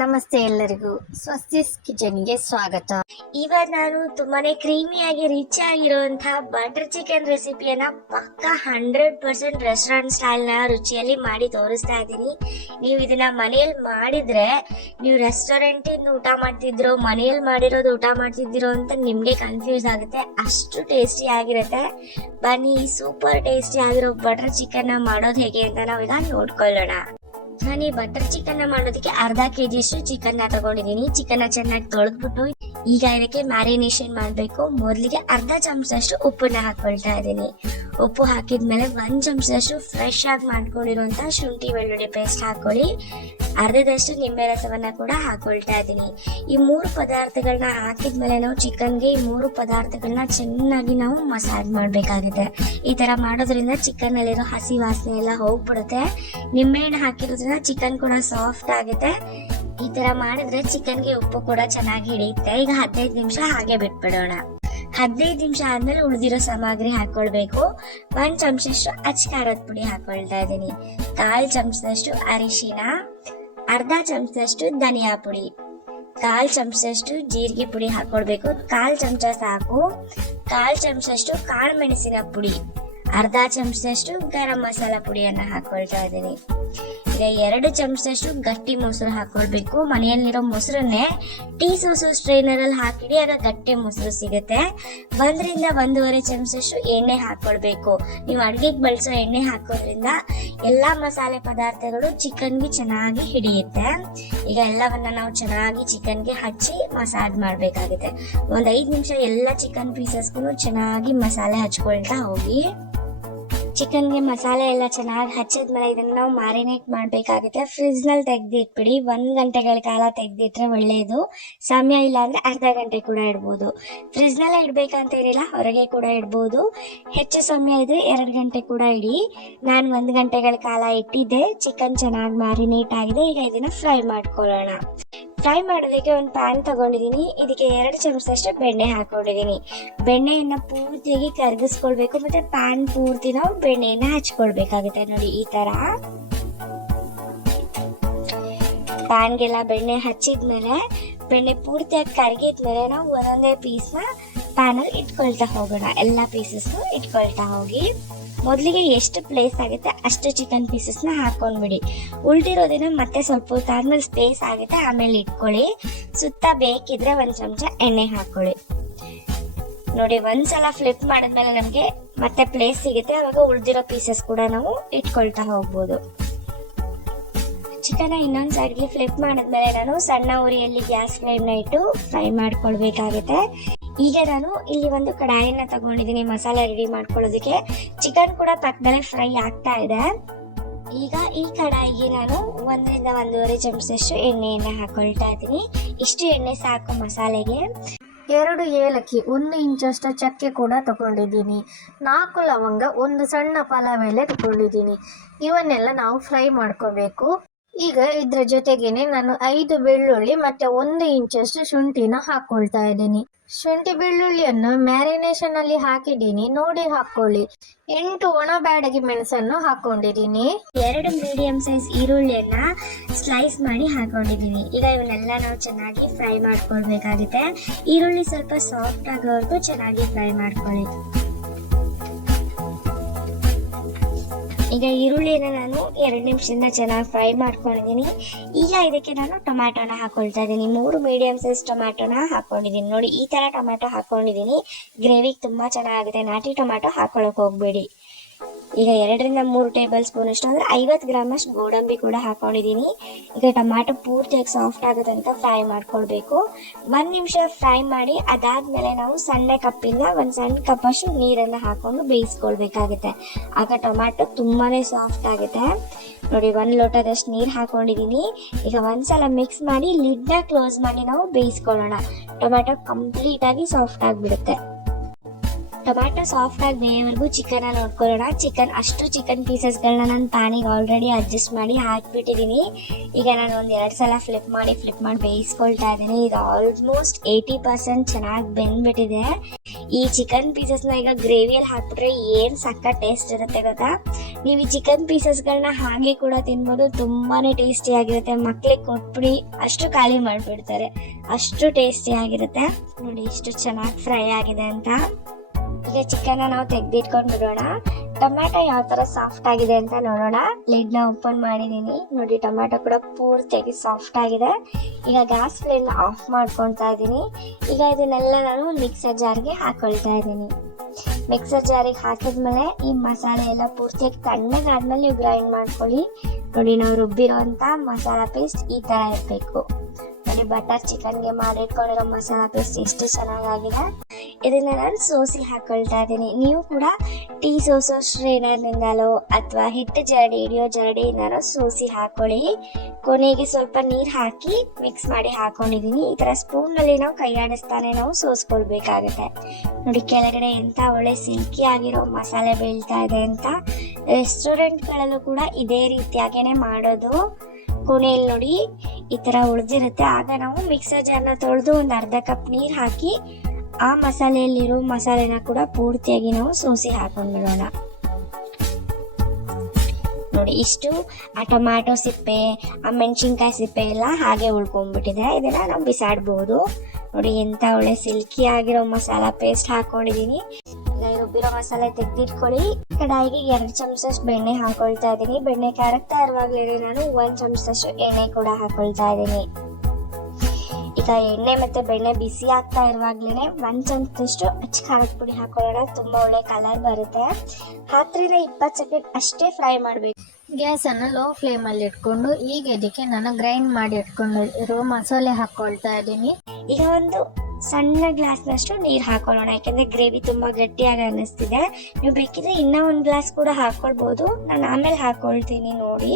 ನಮಸ್ತೆ ಎಲ್ಲರಿಗೂ ಸ್ವಸ್ತಿಸ್ ಕಿಚನ್ಗೆ ಸ್ವಾಗತ. ಇವತ್ತು ನಾನು ತುಂಬಾನೇ ಕ್ರೀಮಿಯಾಗಿ ರಿಚ್ ಆಗಿರುವಂತಹ ಬಟರ್ ಚಿಕನ್ ರೆಸಿಪಿಯನ್ನ ಪಕ್ಕ 100% ರೆಸ್ಟೋರೆಂಟ್ ಸ್ಟೈಲ್ ನ ರುಚಿಯಲ್ಲಿ ಮಾಡಿ ತೋರಿಸ್ತಾ ಇದ್ದೀನಿ. ನೀವು ಇದನ್ನ ಮನೆಯಲ್ಲಿ ಮಾಡಿದ್ರೆ ನೀವು ರೆಸ್ಟೋರೆಂಟ್ ಇಂದ ಊಟ ಮಾಡ್ತಿದ್ರು ಮನೆಯಲ್ಲಿ ಮಾಡಿರೋದು ಊಟ ಮಾಡ್ತಿದ್ದೀರೋ ಅಂತ ನಿಮ್ಗೆ ಕನ್ಫ್ಯೂಸ್ ಆಗುತ್ತೆ. ಅಷ್ಟು ಟೇಸ್ಟಿ ಆಗಿರುತ್ತೆ. ಬನ್ನಿ ಸೂಪರ್ ಟೇಸ್ಟಿ ಆಗಿರೋ ಬಟರ್ ಚಿಕನ್ ನ ಮಾಡೋದು ಹೇಗೆ ಅಂತ ನಾವೀಗ ನೋಡ್ಕೊಳ್ಳೋಣ. ನಾನು ಈ ಬಟರ್ ಚಿಕನ್ ಮಾಡೋದಕ್ಕೆ ಅರ್ಧ kg ಅಷ್ಟು ಚಿಕನ್ ತಗೊಂಡಿದ್ದೀನಿ. ಚಿಕನ್ ಚೆನ್ನಾಗಿ ತೊಳೆದ್ಬಿಟ್ಟು ಈಗ ಇದಕ್ಕೆ ಮ್ಯಾರಿನೇಷನ್ ಮಾಡಬೇಕು. ಮೊದಲಿಗೆ ಅರ್ಧ ಚಮಚದಷ್ಟು ಉಪ್ಪನ್ನ ಹಾಕೊಳ್ತಾ ಇದ್ದೀನಿ. ಉಪ್ಪು ಹಾಕಿದ್ಮೇಲೆ 1 ಚಮಚದಷ್ಟು ಫ್ರೆಶ್ ಆಗಿ ಮಾಡ್ಕೊಂಡಿರುವಂತ ಶುಂಠಿ ಬೆಳ್ಳುಳ್ಳಿ ಪೇಸ್ಟ್ ಹಾಕೊಳ್ಳಿ. ಅರ್ಧದಷ್ಟು ನಿಂಬೆ ರಸವನ್ನ ಕೂಡ ಹಾಕೊಳ್ತಾ ಇದ್ದೀನಿ. ಈ 3 ಪದಾರ್ಥಗಳನ್ನ ಹಾಕಿದ್ಮೇಲೆ ನಾವು ಚಿಕನ್ಗೆ ಈ 3 ಪದಾರ್ಥಗಳನ್ನ ಚೆನ್ನಾಗಿ ನಾವು ಮಸಾಜ್ ಮಾಡ್ಬೇಕಾಗುತ್ತೆ. ಈ ತರ ಮಾಡೋದ್ರಿಂದ ಚಿಕನ್ ಅಲ್ಲಿರೋ ಹಸಿ ವಾಸನೆ ಎಲ್ಲ ಹೋಗ್ಬಿಡುತ್ತೆ. ನಿಂಬೆಹಣ್ಣು ಹಾಕಿರೋದ್ರಿಂದ ಚಿಕನ್ ಕೂಡ ಸಾಫ್ಟ್ ಆಗುತ್ತೆ. ಈ ತರ ಮಾಡಿದ್ರೆ ಚಿಕನ್ಗೆ ಉಪ್ಪು ಕೂಡ ಚೆನ್ನಾಗಿ ಹಿಡಿಯುತ್ತೆ. ಈಗ 15 ನಿಮಿಷ ಹಾಗೆ ಬಿಟ್ಬಿಡೋಣ. 15 ನಿಮಿಷ ಆದ್ಮೇಲೆ ಉಳಿದಿರೋ ಸಾಮಗ್ರಿ ಹಾಕೊಳ್ಬೇಕು. 1 ಚಮಚದಷ್ಟು ಅಚ್ಚ ಖಾರದ ಪುಡಿ ಹಾಕೊಳ್ತಾ ಇದ್ದೀನಿ. 1/4 ಚಮಚದಷ್ಟು ಅರಿಶಿನ, ಅರ್ಧ ಚಮಚದಷ್ಟು ಧನಿಯಾ ಪುಡಿ, 1/4 ಚಮಚದಷ್ಟು ಜೀರಿಗೆ ಪುಡಿ ಹಾಕೊಳ್ಬೇಕು. 1/4 ಚಮಚ ಸಾಕು. 1/4 ಚಮಚದಷ್ಟು ಕಾಳು ಮೆಣಸಿನ ಪುಡಿ, ಅರ್ಧ ಚಮಚದಷ್ಟು ಗರಂ ಮಸಾಲ ಪುಡಿಯನ್ನ ಹಾಕೊಳ್ತಾ ಇದ್ದೀನಿ. ಈಗ 2 ಚಮಚದಷ್ಟು ಗಟ್ಟಿ ಮೊಸರು ಹಾಕೊಳ್ಬೇಕು. ಮನೆಯಲ್ಲಿರೋ ಮೊಸರನ್ನೇ ಟೀ ಸೋಸು ಸ್ಟ್ರೈನರ್ ಅಲ್ಲಿ ಹಾಕಿಡಿ, ಆಗ ಗಟ್ಟಿ ಮೊಸರು ಸಿಗುತ್ತೆ. 1 ರಿಂದ 1.5 ಚಮಚದಷ್ಟು ಎಣ್ಣೆ ಹಾಕೊಳ್ಬೇಕು. ನೀವು ಅಡುಗೆಗೆ ಬಳಸೋ ಎಣ್ಣೆ ಹಾಕೋದ್ರಿಂದ ಎಲ್ಲಾ ಮಸಾಲೆ ಪದಾರ್ಥಗಳು ಚಿಕನ್ಗೆ ಚೆನ್ನಾಗಿ ಹಿಡಿಯುತ್ತೆ. ಈಗ ಎಲ್ಲವನ್ನ ನಾವು ಚೆನ್ನಾಗಿ ಚಿಕನ್ಗೆ ಹಚ್ಚಿ ಮಸಾಜ್ ಮಾಡ್ಬೇಕಾಗುತ್ತೆ. 5 ನಿಮಿಷ ಎಲ್ಲ ಚಿಕನ್ ಪೀಸಸ್ಗೂ ಚೆನ್ನಾಗಿ ಮಸಾಲೆ ಹಚ್ಕೊಳ್ತಾ ಹೋಗಿ. ಚಿಕನ್ಗೆ ಮಸಾಲೆ ಎಲ್ಲ ಚೆನ್ನಾಗಿ ಹಚ್ಚಿದ್ಮೇಲೆ ಇದನ್ನ ನಾವು ಮ್ಯಾರಿನೇಟ್ ಮಾಡ್ಬೇಕಾಗುತ್ತೆ. ಫ್ರಿಜ್ ನಲ್ಲಿ ತೆಗ್ದು ಇಟ್ಬಿಡಿ. 1 ಗಂಟೆಗಳ ಕಾಲ ತೆಗ್ದಿಟ್ರೆ ಒಳ್ಳೆಯದು. ಸಮಯ ಇಲ್ಲ ಅಂದ್ರೆ ಅರ್ಧ ಗಂಟೆ ಕೂಡ ಇಡ್ಬೋದು. ಫ್ರಿಜ್ ನಲ್ಲೇ ಇಡ್ಬೇಕಂತ ಏನಿಲ್ಲ, ಹೊರಗೆ ಕೂಡ ಇಡ್ಬೋದು. ಹೆಚ್ಚು ಸಮಯ ಇದ್ರೆ 2 ಗಂಟೆ ಕೂಡ ಇಡಿ. ನಾನು 1 ಗಂಟೆಗಳ ಕಾಲ ಇಟ್ಟಿದ್ದೆ. ಚಿಕನ್ ಚೆನ್ನಾಗಿ ಮ್ಯಾರಿನೇಟ್ ಆಗಿದೆ. ಈಗ ಇದನ್ನ ಫ್ರೈ ಮಾಡ್ಕೊಳ್ಳೋಣ. ಫ್ರೈ ಮಾಡೋದಕ್ಕೆ ಒಂದು ಪ್ಯಾನ್ ತಗೊಂಡಿದ್ದೀನಿ. ಇದಕ್ಕೆ 2 ಚಮಚದಷ್ಟು ಬೆಣ್ಣೆ ಹಾಕೊಂಡಿದ್ದೀನಿ. ಬೆಣ್ಣೆಯನ್ನ ಪೂರ್ತಿಯಾಗಿ ಕರಗಿಸ್ಕೊಳ್ಬೇಕು. ಮತ್ತೆ ಪ್ಯಾನ್ ಪೂರ್ತಿ ನಾವು ಬೆಣ್ಣೆಯನ್ನ ಹಚ್ಕೊಳ್ಬೇಕಾಗುತ್ತೆ. ನೋಡಿ ಈ ತರ ಪ್ಯಾನ್ಗೆಲ್ಲ ಬೆಣ್ಣೆ ಹಚ್ಚಿದ್ಮೇಲೆ ಬೆಣ್ಣೆ ಪೂರ್ತಿಯಾಗಿ ಕರಗಿದ್ಮೇಲೆ ನಾವು ಒಂದೊಂದೇ ಪೀಸ್ನ ಪ್ಯಾನ್ ಅಲ್ಲಿ ಇಟ್ಕೊಳ್ತಾ ಹೋಗೋಣ. ಎಲ್ಲಾ ಪೀಸಸ್ ಇಟ್ಕೊಳ್ತಾ ಹೋಗಿ. ಮೊದಲಿಗೆ ಎಷ್ಟು ಪ್ಲೇಸ್ ಆಗುತ್ತೆ ಅಷ್ಟು ಚಿಕನ್ ಪೀಸಸ್ ನ ಹಾಕೊಂಡ್ಬಿಡಿ. ಉಳ್ದಿರೋದಿನ ಮತ್ತೆ ಸ್ವಲ್ಪ ಹೊತ್ತಾದ್ಮೇಲೆ ಸ್ಪೇಸ್ ಆಗುತ್ತೆ, ಆಮೇಲೆ ಇಟ್ಕೊಳ್ಳಿ. ಸುತ್ತ ಬೇಕಿದ್ರೆ 1 ಚಮಚ ಎಣ್ಣೆ ಹಾಕೊಳ್ಳಿ. ನೋಡಿ, ಒಂದ್ಸಲ ಫ್ಲಿಪ್ ಮಾಡಿದ್ಮೇಲೆ ನಮ್ಗೆ ಮತ್ತೆ ಪ್ಲೇಸ್ ಸಿಗುತ್ತೆ. ಅವಾಗ ಉಳ್ದಿರೋ ಪೀಸಸ್ ಕೂಡ ನಾವು ಇಟ್ಕೊಳ್ತಾ ಹೋಗ್ಬೋದು. ಚಿಕನ್ ಇನ್ನೊಂದ್ ಸೈಡ್ಗೆ ಫ್ಲಿಪ್ ಮಾಡಿದ್ಮೇಲೆ ನಾನು ಸಣ್ಣ ಉರಿಯಲ್ಲಿ ಗ್ಯಾಸ್ ಫ್ಲೇಮ್ ನ ಇಟ್ಟು ಫ್ರೈ ಮಾಡ್ಕೊಳ್ಬೇಕಾಗುತ್ತೆ. ಈಗ ನಾನು ಇಲ್ಲಿ ಒಂದು ಕಡಾಯಿನ ತಗೊಂಡಿದ್ದೀನಿ ಮಸಾಲೆ ರೆಡಿ ಮಾಡ್ಕೊಳ್ಳೋದಕ್ಕೆ. ಚಿಕನ್ ಕೂಡ ಪಕ್ಕದಲ್ಲೇ ಫ್ರೈ ಆಗ್ತಾ ಇದೆ. ಈಗ ಈ ಕಡಾಯಿಗೆ ನಾನು 1 ರಿಂದ 1.5 ಚಮಚದಷ್ಟು ಎಣ್ಣೆಯನ್ನ ಹಾಕೊಳ್ತಾ ಇದ್ದೀನಿ. ಇಷ್ಟು ಎಣ್ಣೆ ಸಾಕು ಮಸಾಲೆಗೆ. 2 ಏಲಕ್ಕಿ, 1 ಇಂಚಷ್ಟು ಚಕ್ಕೆ ಕೂಡ ತಗೊಂಡಿದ್ದೀನಿ. 4 ಲವಂಗ, 1 ಸಣ್ಣ ಪಲಾವ್ ಎಲೆ ತಗೊಂಡಿದ್ದೀನಿ. ಇವನ್ನೆಲ್ಲ ನಾವು ಫ್ರೈ ಮಾಡ್ಕೋಬೇಕು. ಈಗ ಇದ್ರ ಜೊತೆಗೇನೆ ನಾನು 5 ಬೆಳ್ಳುಳ್ಳಿ ಮತ್ತೆ 1 ಇಂಚಷ್ಟು ಶುಂಠಿನ ಹಾಕೊಳ್ತಾ ಇದ್ದೀನಿ. ಶುಂಠಿ ಬೆಳ್ಳುಳ್ಳಿಯನ್ನು ಮ್ಯಾರಿನೇಷನ್ ಅಲ್ಲಿ ಹಾಕಿದ್ದೀನಿ, ನೋಡಿ ಹಾಕೊಳ್ಳಿ. 8 ಒಣ ಬ್ಯಾಡಗಿ ಮೆಣಸನ್ನು ಹಾಕೊಂಡಿದ್ದೀನಿ. 2 ಮೀಡಿಯಂ ಸೈಜ್ ಈರುಳ್ಳಿಯನ್ನ ಸ್ಲೈಸ್ ಮಾಡಿ ಹಾಕೊಂಡಿದ್ದೀನಿ. ಈಗ ಇವನ್ನೆಲ್ಲ ನಾವು ಚೆನ್ನಾಗಿ ಫ್ರೈ ಮಾಡ್ಕೊಳ್ಬೇಕಾಗುತ್ತೆ. ಈರುಳ್ಳಿ ಸ್ವಲ್ಪ ಸಾಫ್ಟ್ ಆಗೋವರೆಗೂ ಚೆನ್ನಾಗಿ ಫ್ರೈ ಮಾಡ್ಕೊಳ್ಳಿ. ಈಗ ಈರುಳ್ಳಿನ ನಾನು 2 ನಿಮಿಷದಿಂದ ಚೆನ್ನಾಗಿ ಫ್ರೈ ಮಾಡ್ಕೊಂಡಿದ್ದೀನಿ. ಈಗ ಇದಕ್ಕೆ ನಾನು ಟೊಮ್ಯಾಟೋನ ಹಾಕೊಳ್ತಾ ಇದ್ದೀನಿ. 3 ಮೀಡಿಯಂ ಸೈಜ್ ಟೊಮ್ಯಾಟೋನ ಹಾಕೊಂಡಿದ್ದೀನಿ. ನೋಡಿ ಈ ತರ ಟೊಮ್ಯಾಟೊ ಹಾಕೊಂಡಿದ್ದೀನಿ. ಗ್ರೇವಿಗೆ ತುಂಬಾ ಚೆನ್ನಾಗುತ್ತೆ. ನಾಟಿ ಟೊಮ್ಯಾಟೊ ಹಾಕೊಳಕ್ ಹೋಗ್ಬೇಡಿ. ಈಗ 2 ರಿಂದ 3 ಟೇಬಲ್ ಸ್ಪೂನ್ ಅಷ್ಟು ಅಂದ್ರೆ 50 ಗ್ರಾಮ್ ಅಷ್ಟು ಗೋಡಂಬಿ ಕೂಡ ಹಾಕೊಂಡಿದ್ದೀನಿ. ಈಗ ಟೊಮ್ಯಾಟೊ ಪೂರ್ತಿಯಾಗಿ ಸಾಫ್ಟ್ ಆಗುತ್ತೆ ಅಂತ ಫ್ರೈ ಮಾಡ್ಕೊಳ್ಬೇಕು. 1 ನಿಮಿಷ ಫ್ರೈ ಮಾಡಿ ಅದಾದ್ಮೇಲೆ ನಾವು ಸಣ್ಣ ಕಪ್ಪಿಂದ 1 ಸಣ್ಣ ಕಪ್ ಅಷ್ಟು ನೀರನ್ನ ಹಾಕೊಂಡು ಬೇಯಿಸ್ಕೊಳ್ಬೇಕಾಗುತ್ತೆ. ಆಗ ಟೊಮ್ಯಾಟೊ ತುಂಬಾನೇ ಸಾಫ್ಟ್ ಆಗುತ್ತೆ. ನೋಡಿ 1 ಲೋಟದಷ್ಟು ನೀರು ಹಾಕೊಂಡಿದ್ದೀನಿ. ಈಗ ಒಂದ್ಸಲ ಮಿಕ್ಸ್ ಮಾಡಿ ಲಿಡ್ ನ ಕ್ಲೋಸ್ ಮಾಡಿ ನಾವು ಬೇಯಿಸ್ಕೊಳ್ಳೋಣ. ಟೊಮ್ಯಾಟೊ ಕಂಪ್ಲೀಟ್ ಆಗಿ ಸಾಫ್ಟ್ ಆಗಿಬಿಡುತ್ತೆ. ಟೊಮ್ಯಾಟೊ ಸಾಫ್ಟ್ ಆಗಿ ಬೇಯೋವರೆಗೂ ಚಿಕನ್ ನೋಡ್ಕೊಳ್ಳೋಣ. ಚಿಕನ್ ಪೀಸಸ್ಗಳನ್ನ ನಾನು ಪ್ಯಾನಿಗೆ ಆಲ್ರೆಡಿ ಅಡ್ಜಸ್ಟ್ ಮಾಡಿ ಹಾಕ್ಬಿಟ್ಟಿದ್ದೀನಿ. ಈಗ ನಾನು ಒಂದು 2 ಸಲ ಫ್ಲಿಪ್ ಮಾಡಿ ಬೇಯಿಸ್ಕೊಳ್ತಾ ಇದ್ದೀನಿ. ಇದು ಆಲ್ಮೋಸ್ಟ್ 80% ಚೆನ್ನಾಗಿ ಬೆಂದ್ಬಿಟ್ಟಿದೆ. ಈ ಚಿಕನ್ ಪೀಸಸ್ನ ಈಗ ಗ್ರೇವಿಯಲ್ಲಿ ಹಾಕ್ಬಿಟ್ರೆ ಏನು ಸಕ್ಕ ಟೇಸ್ಟ್ ಇರುತ್ತೆ ಗೊತ್ತಾ. ನೀವು ಈ ಚಿಕನ್ ಪೀಸಸ್ಗಳನ್ನ ಹಾಗೆ ಕೂಡ ತಿನ್ಬೋದು, ತುಂಬಾನೇ ಟೇಸ್ಟಿ ಆಗಿರುತ್ತೆ. ಮಕ್ಳಿಗೆ ಕೊಟ್ಬಿಡಿ, ಅಷ್ಟು ಖಾಲಿ ಮಾಡಿಬಿಡ್ತಾರೆ, ಅಷ್ಟು ಟೇಸ್ಟಿ ಆಗಿರುತ್ತೆ. ನೋಡಿ ಎಷ್ಟು ಚೆನ್ನಾಗಿ ಫ್ರೈ ಆಗಿದೆ ಅಂತ. ಈಗ ಚಿಕನ್ ನಾವು ತೆಗೆದಿಟ್ಕೊಂಡು ಬಿಡೋಣ. ಟೊಮ್ಯಾಟೊ ಯಾವ ತರ ಸಾಫ್ಟ್ ಆಗಿದೆ ಅಂತ ನೋಡೋಣ. ಲಿಡ್ ನ ಓಪನ್ ಮಾಡಿದೀನಿ. ನೋಡಿ ಟೊಮ್ಯಾಟೊ ಕೂಡ ಪೂರ್ತಿಯಾಗಿ ಸಾಫ್ಟ್ ಆಗಿದೆ. ಈಗ ಗ್ಯಾಸ್ ಫ್ಲೇಮ್ ಆಫ್ ಮಾಡ್ಕೊಳ್ತಾ ಇದ್ದೀನಿ. ಈಗ ಇದನ್ನೆಲ್ಲ ನಾನು ಮಿಕ್ಸರ್ ಜಾರ್ಗೆ ಹಾಕೊಳ್ತಾ ಇದ್ದೀನಿ. ಮಿಕ್ಸರ್ ಜಾರಿಗೆ ಹಾಕಿದ್ಮೇಲೆ ಈ ಮಸಾಲೆ ಎಲ್ಲ ಪೂರ್ತಿಯಾಗಿ ತಣ್ಣಗಾದ್ಮೇಲೆ ನೀವು ಗ್ರೈಂಡ್ ಮಾಡ್ಕೊಳ್ಳಿ. ನೋಡಿ ನಾವು ರುಬ್ಬಿರೋಂಥ ಮಸಾಲ ಪೇಸ್ಟ್ ಈ ತರ ಇರಬೇಕು. ನೋಡಿ ಬಟರ್ ಚಿಕನ್ಗೆ ಮಾಡಿಟ್ಕೊಂಡಿರೋ ಮಸಾಲ ಪೇಸ್ಟ್ ಎಷ್ಟು ಚೆನ್ನಾಗಿದೆ. ಇದನ್ನ ನಾನು ಸೋಸಿ ಹಾಕೊಳ್ತಾ ಇದ್ದೀನಿ. ನೀವು ಕೂಡ ಟೀ ಸೋಸೋ ಸ್ಟ್ರೈನರ್ನಿಂದಲೋ ಅಥವಾ ಹಿಟ್ಟು ಹಿಡಿಯೋ ಜರಡಿಯಿಂದಲೋ ಸೋಸಿ ಹಾಕೊಳ್ಳಿ. ಕೊನೆಗೆ ಸ್ವಲ್ಪ ನೀರು ಹಾಕಿ ಮಿಕ್ಸ್ ಮಾಡಿ ಹಾಕೊಂಡಿದ್ದೀನಿ. ಈ ತರ ಸ್ಪೂನ್ ನಲ್ಲಿ ನಾವು ಕೈಯಾಡಿಸ್ತಾನೆ ನಾವು ಸೋಸ್ಕೊಳ್ಬೇಕಾಗುತ್ತೆ. ನೋಡಿ ಕೆಳಗಡೆ ಎಂತ ಒಳ್ಳೆ ಸಿಲ್ಕಿ ಆಗಿರೋ ಮಸಾಲೆ ಬೀಳ್ತಾ ಇದೆ ಅಂತ. ರೆಸ್ಟೋರೆಂಟ್ಗಳಲ್ಲೂ ಕೂಡ ಇದೇ ರೀತಿಯಾಗೇನೆ ಮಾಡೋದು. ಕೊನೆಯಲ್ಲಿ ನೋಡಿ ಈ ತರ ಉಳಿದಿರುತ್ತೆ. ಆಗ ನಾವು ಮಿಕ್ಸರ್ ಜಾರ್ನ ತೊಳೆದು ಒಂದು ಅರ್ಧ ಕಪ್ ನೀರು ಹಾಕಿ ಆ ಮಸಾಲೆಯಲ್ಲಿರೋ ಮಸಾಲೆನ ಕೂಡ ಪೂರ್ತಿಯಾಗಿ ನಾವು ಸೋಸಿ ಹಾಕೊಂಡ್ಬಿಡೋಣ. ನೋಡಿ ಇಷ್ಟು ಆ ಟೊಮ್ಯಾಟೊ ಸಿಪ್ಪೆ, ಆ ಮೆಣಸಿನ್ಕಾಯಿ ಸಿಪ್ಪೆ ಎಲ್ಲ ಹಾಗೆ ಉಳ್ಕೊಂಡ್ಬಿಟ್ಟಿದೆ. ಇದನ್ನ ನಾವು ಬಿಸಾಡ್ಬಹುದು. ನೋಡಿ ಎಂತ ಒಳ್ಳೆ ಸಿಲ್ಕಿ ಆಗಿರೋ ಮಸಾಲ ಪೇಸ್ಟ್ ಹಾಕೊಂಡಿದೀನಿ. ರುಬ್ಬಿರೋ ಮಸಾಲೆ ತೆಗೆದಿಟ್ಕೊಳ್ಳಿ. ಕಡಾಯಿಗೆ 2 ಚಮಚದಷ್ಟು ಬೆಣ್ಣೆ ಹಾಕೊಳ್ತಾ ಇದ್ದೀನಿ. ಬೆಣ್ಣೆ ಕರಗ್ತಾ ಇರುವಾಗಲೇ ನಾನು 1 ಚಮಚದಷ್ಟು ಎಣ್ಣೆ ಕೂಡ ಹಾಕೊಳ್ತಾ ಇದ್ದೀನಿ. ಈಗ ಎಣ್ಣೆ ಮತ್ತೆ ಬೆಣ್ಣೆ ಬಿಸಿ ಆಗ್ತಾ ಇರುವಾಗ್ಲೇನೆ 1 ಚಮಚದಷ್ಟು ಅಚ್ಚ ಖಾರದ ಪುಡಿ ಹಾಕೊಳ್ಳೋಣ. ತುಂಬಾ ಒಳ್ಳೆ ಕಲರ್ ಬರುತ್ತೆ. 10-20 ಸೆಕೆಂಡ್ ಅಷ್ಟೇ ಫ್ರೈ ಮಾಡಬೇಕು. ಗ್ಯಾಸನ್ನು ಲೋ ಫ್ಲೇಮಲ್ಲಿ ಇಟ್ಕೊಂಡು ಈಗ ಇದಕ್ಕೆ ನಾನು ಗ್ರೈಂಡ್ ಮಾಡಿ ಇಟ್ಕೊಂಡಿರೋ ಮಸಾಲೆ ಹಾಕೊಳ್ತಾ ಇದ್ದೀನಿ. ಈಗ ಒಂದು ಸಣ್ಣ ಗ್ಲಾಸ್ನಷ್ಟು ನೀರು ಹಾಕೊಳ್ಳೋಣ. ಯಾಕಂದ್ರೆ ಗ್ರೇವಿ ತುಂಬಾ ಗಟ್ಟಿಯಾಗಿ ಅನ್ನಿಸ್ತಿದೆ. ನೀವು ಬೇಕಿದ್ರೆ ಇನ್ನೂ 1 ಗ್ಲಾಸ್ ಕೂಡ ಹಾಕೊಳ್ಬಹುದು. ನಾನು ಆಮೇಲೆ ಹಾಕೊಳ್ತೀನಿ ನೋಡಿ.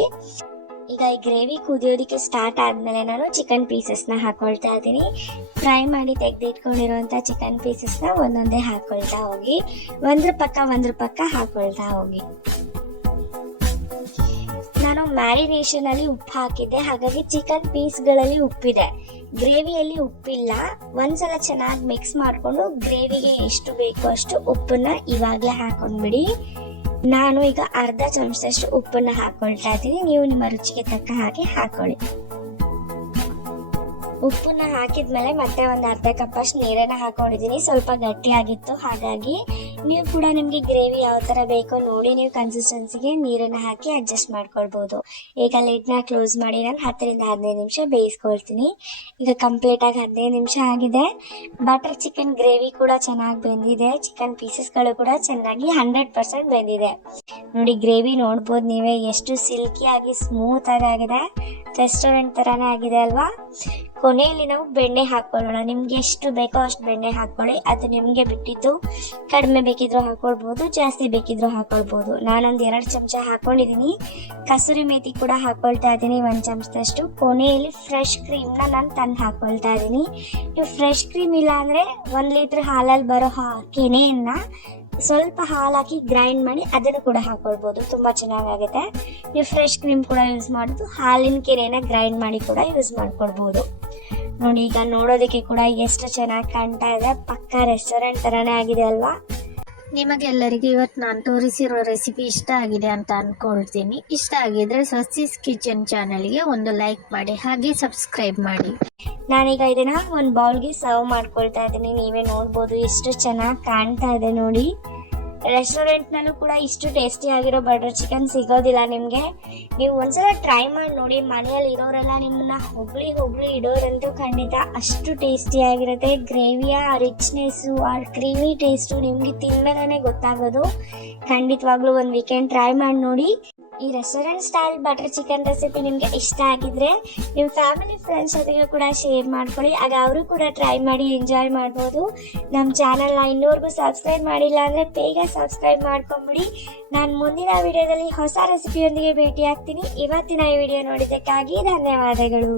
ಈಗ ಈ ಗ್ರೇವಿ ಕುದಿಯೋದಕ್ಕೆ ಸ್ಟಾರ್ಟ್ ಆದ್ಮೇಲೆ ನಾನು ಚಿಕನ್ ಪೀಸಸ್ನ ಹಾಕೊಳ್ತಾ ಇದ್ದೀನಿ. ಫ್ರೈ ಮಾಡಿ ತೆಗೆದಿಟ್ಕೊಂಡಿರುವಂತ ಚಿಕನ್ ಪೀಸಸ್ನ ಒಂದೊಂದೇ ಹಾಕೊಳ್ತಾ ಹೋಗಿ. ಒಂದ್ರ ಪಕ್ಕ ಹಾಕೊಳ್ತಾ ಹೋಗಿ. ನಾನು ಮ್ಯಾರಿನೇಷನ್ ಅಲ್ಲಿ ಉಪ್ಪು ಹಾಕಿದ್ದೆ, ಹಾಗಾಗಿ ಚಿಕನ್ ಪೀಸ್ಗಳಲ್ಲಿ ಉಪ್ಪಿದೆ, ಗ್ರೇವಿಯಲ್ಲಿ ಉಪ್ಪಿಲ್ಲ. ಒಂದ್ಸಲ ಚೆನ್ನಾಗಿ ಮಿಕ್ಸ್ ಮಾಡಿಕೊಂಡು ಗ್ರೇವಿಗೆ ಎಷ್ಟು ಬೇಕೋ ಅಷ್ಟು ಉಪ್ಪನ್ನ ಇವಾಗಲೇ ಹಾಕೊಂಡ್ಬಿಡಿ. ನಾನು ಈಗ ಅರ್ಧ ಚಮಚದಷ್ಟು ಉಪ್ಪನ್ನ ಹಾಕೊಳ್ತಾ ಇದ್ದೀನಿ. ನೀವು ನಿಮ್ಮ ರುಚಿಗೆ ತಕ್ಕ ಹಾಗೆ ಹಾಕೊಳ್ಳಿ. ಉಪ್ಪನ್ನ ಹಾಕಿದ್ಮೇಲೆ ಮತ್ತೆ ಒಂದು ಅರ್ಧ ಕಪ್ ಅಷ್ಟು ನೀರನ್ನ ಹಾಕೊಂಡಿದ್ದೀನಿ. ಸ್ವಲ್ಪ ಗಟ್ಟಿಯಾಗಿತ್ತು, ಹಾಗಾಗಿ ನೀವು ಕೂಡ ನಿಮ್ಗೆ ಗ್ರೇವಿ ಯಾವ ತರ ಬೇಕೋ ನೋಡಿ ನೀವು ಕನ್ಸಿಸ್ಟೆನ್ಸಿಗೆ ನೀರನ್ನ ಹಾಕಿ ಅಡ್ಜಸ್ಟ್ ಮಾಡ್ಕೊಳ್ಬಹುದು. ಈಗ ಲಿಡ್ನ ಕ್ಲೋಸ್ ಮಾಡಿ ನಾನು 10-15 ನಿಮಿಷ ಬೇಯಿಸ್ಕೊಳ್ತೀನಿ. ಈಗ ಕಂಪ್ಲೀಟ್ ಆಗಿ 15 ನಿಮಿಷ ಆಗಿದೆ. ಬಟರ್ ಚಿಕನ್ ಗ್ರೇವಿ ಕೂಡ ಚೆನ್ನಾಗಿ ಬೆಂದಿದೆ. ಚಿಕನ್ ಪೀಸಸ್ಗಳು ಕೂಡ ಚೆನ್ನಾಗಿ 100% ಬೆಂದಿದೆ. ನೋಡಿ ಗ್ರೇವಿ ನೋಡ್ಬೋದು ನೀವೇ, ಎಷ್ಟು ಸಿಲ್ಕಿ ಆಗಿ ಸ್ಮೂತ್ ಆಗಿದೆ. ರೆಸ್ಟೋರೆಂಟ್ ತರಾನೇ ಆಗಿದೆ ಅಲ್ವಾ. ಕೊನೆಯಲ್ಲಿ ನಾವು ಬೆಣ್ಣೆ ಹಾಕೊಳ್ಳೋಣ. ನಿಮ್ಗೆ ಎಷ್ಟು ಬೇಕೋ ಅಷ್ಟು ಬೆಣ್ಣೆ ಹಾಕೊಳ್ಳಿ. ಅದು ನಿಮ್ಗೆ ಬಿಟ್ಟಿದ್ದು. ಕಡಿಮೆ ಬೇಕಿದ್ರು ಹಾಕೊಳ್ಬಹುದು, ಜಾಸ್ತಿ ಬೇಕಿದ್ರು ಹಾಕೊಳ್ಬಹುದು. ನಾನೊಂದು 2 ಚಮಚ ಹಾಕೊಂಡಿದೀನಿ. ಕಸೂರಿ ಮೇಥಿ ಕೂಡ ಹಾಕೊಳ್ತಾ ಇದ್ದೀನಿ 1 ಚಮಚದಷ್ಟು. ಕೊನೆಯಲ್ಲಿ ಫ್ರೆಶ್ ಕ್ರೀಮ್ನ ನಾನು ತಂದು ಹಾಕೊಳ್ತಾ ಇದ್ದೀನಿ. ನೀವು ಫ್ರೆಶ್ ಕ್ರೀಮ್ ಇಲ್ಲ ಅಂದ್ರೆ 1 ಲೀಟರ್ ಹಾಲಲ್ಲಿ ಬರೋ ಕೆನೆಯನ್ನ ಸ್ವಲ್ಪ ಹಾಲು ಹಾಕಿ ಗ್ರೈಂಡ್ ಮಾಡಿ ಅದನ್ನು ಕೂಡ ಹಾಕೊಳ್ಬಹುದು. ತುಂಬಾ ಚೆನ್ನಾಗುತ್ತೆ. ನೀವು ಫ್ರೆಶ್ ಕ್ರೀಮ್ ಕೂಡ ಯೂಸ್ ಮಾಡೋದು, ಹಾಲಿನ ಕೆನೆನ ಗ್ರೈಂಡ್ ಮಾಡಿ ಕೂಡ ಯೂಸ್ ಮಾಡ್ಕೊಳ್ಬಹುದು. ನೋಡಿ ಈಗ ನೋಡೋದಕ್ಕೆ ಕೂಡ ಎಷ್ಟು ಚೆನ್ನಾಗಿ ಕಾಣ್ತಾ ಇದೆ. ಪಕ್ಕ ರೆಸ್ಟೋರೆಂಟ್ ತರಾನೇ ಆಗಿದೆ ಅಲ್ವಾ. ನಿಮಗೆಲ್ಲರಿಗೂ ಇವತ್ತು ನಾನು ತೋರಿಸಿರೋ ರೆಸಿಪಿ ಇಷ್ಟ ಆಗಿದೆ ಅಂತ ಅನ್ಕೊಳ್ತೀನಿ. ಇಷ್ಟ ಆಗಿದ್ರೆ ಸ್ವಸ್ತಿಸ್ ಕಿಚನ್ ಚಾನಲ್ಗೆ ಒಂದು ಲೈಕ್ ಮಾಡಿ, ಹಾಗೆ ಸಬ್ಸ್ಕ್ರೈಬ್ ಮಾಡಿ. ನಾನೀಗ ಇದನ್ನ ಒಂದು ಬೌಲ್ಗೆ ಸರ್ವ್ ಮಾಡ್ಕೊಳ್ತಾ ಇದ್ದೀನಿ. ನೀವೇ ನೋಡ್ಬೋದು ಎಷ್ಟು ಚೆನ್ನಾಗಿ ಕಾಣ್ತಾ ಇದೆ ನೋಡಿ. ರೆಸ್ಟೋರೆಂಟ್ನಲ್ಲೂ ಕೂಡ ಇಷ್ಟು ಟೇಸ್ಟಿ ಆಗಿರೋ ಬಟರ್ ಚಿಕನ್ ಸಿಗೋದಿಲ್ಲ ನಿಮಗೆ. ನೀವು ಒಂದ್ಸಲ ಟ್ರೈ ಮಾಡಿ ನೋಡಿ. ಮನೆಯಲ್ಲಿ ಇರೋರೆಲ್ಲ ನಿಮ್ಮನ್ನ ಹೊಗಳಿ ಇಡೋರಂತೂ ಖಂಡಿತ. ಅಷ್ಟು ಟೇಸ್ಟಿ ಆಗಿರುತ್ತೆ. ಗ್ರೇವಿಯ ರಿಚ್ನೆಸ್ಸು, ಆ ಕ್ರೀಮಿ ಟೇಸ್ಟು ನಿಮಗೆ ತಿಂದ್ಮೇಲೆ ಗೊತ್ತಾಗೋದು. ಖಂಡಿತವಾಗ್ಲೂ ಒಂದು ವೀಕೆಂಡ್ ಟ್ರೈ ಮಾಡಿ ನೋಡಿ. ಈ restaurant style butter chicken recipe ನಿಮಗೆ ಇಷ್ಟ ಆಗಿದ್ರೆ ನಿಮ್ಮ ಫ್ಯಾಮಿಲಿ ಫ್ರೆಂಡ್ಸ್ ಜೊತೆಗೆ ಕೂಡ ಶೇರ್ ಮಾಡ್ಕೊಳ್ಳಿ. ಆಗ ಅವರು ಕೂಡ ಟ್ರೈ ಮಾಡಿ ಎಂಜಾಯ್ ಮಾಡ್ಬೋದು. ನಮ್ಮ ಚಾನಲ್ನ ಇನ್ನೂವರೆಗೂ ಸಬ್ಸ್ಕ್ರೈಬ್ ಮಾಡಿಲ್ಲ ಅಂದರೆ ಬೇಗ ಸಬ್ಸ್ಕ್ರೈಬ್ ಮಾಡ್ಕೊಂಬಿಡಿ. ನಾನು ಮುಂದಿನ ವಿಡಿಯೋದಲ್ಲಿ ಹೊಸ ರೆಸಿಪಿಯೊಂದಿಗೆ ಭೇಟಿ ಆಗ್ತೀನಿ. ಇವತ್ತಿನ ಈ ವಿಡಿಯೋ ನೋಡಿದ್ದಕ್ಕಾಗಿ ಧನ್ಯವಾದಗಳು.